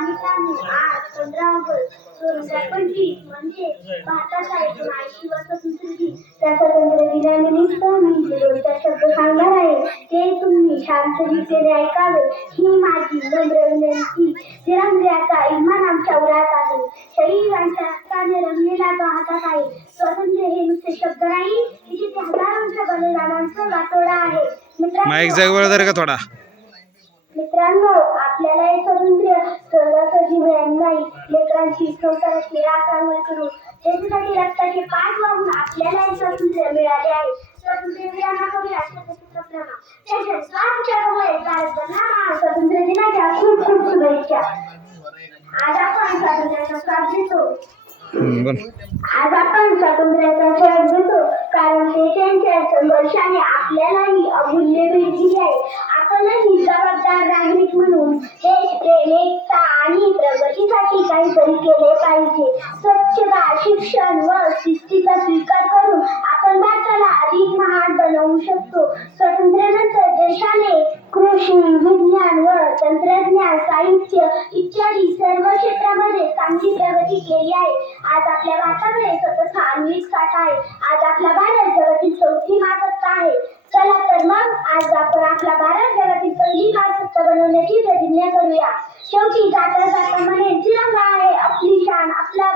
मित्रांनो, आज 15 ऑगस्ट 2025 म्हणजे भारताचा 1980वा स्वातंत्र्य दिन. त्या स्वातंत्र्य दिनानिमित्त मी जे 2-4 शब्द सांगणार आहे ते तुम्ही शांततेने ऐकावे ही माझी नम्र विनंती. तिरंग्याचा इमान आमच्या उरात आहे, शहीदांच्या रक्ताने रंगलेला तो हातात आहे. स्वातंत्र्य हे नुसते शब्द नाही, तिथे हजारोंच्या बलिदानांचा वाटोळा आहे. माईक जवळ धर का थोडा. मित्रांनो, आपल्याला हे स्वातंत्र्य सहजासहजी मिळाले नाही. लेकरांची संसाराची राखण करून देशासाठी रक्ताचे पाठ वाहून आपल्याला हे स्वातंत्र्य मिळाले आहे. स्वातंत्र्यवीरांना करूया शतशत प्रणाम. त्यांच्या स्वातंत्र्यामुळे भारत बनला. स्वातंत्र्य दिनाच्या खूप खूप शुभेच्छा. आज आपण स्वातंत्र्याचा स्वाद घेतो. आज आपण स्वातंत्र्याचा स्वाद घेतो कारण ते त्यांच्या संघर्षाने आपल्यालाही अमूल्य भेट दिली आहे. आपणही जबाबदार नागरिक म्हणून देश प्रेम, एकता आणि प्रगतीसाठी काहीतरी केले पाहिजे. स्वच्छता, शिक्षण व शिस्तीचा स्वीकार करून आपण भारताला अधिक महान बनवू शकतो. स्वातंत्र्यानंतर देशाने कृषी, विज्ञान व तंत्रज्ञान, साहित्य इत्यादी सर्व क्षेत्रामध्ये चांगली प्रगती केली आहे. आज आपल्या भारतामध्ये स्वतःचा आण्विक साठा आहे. आज आपला भारत जगातील 4थी महासत्ता आहे. चला तर मग आज आपण आपला भारत जगातील पहिली महासत्ता बनवण्याची प्रतिज्ञा करूया. शेवटी जाता जाता म्हणेन, तिरंगा आहे आपली शान, आपला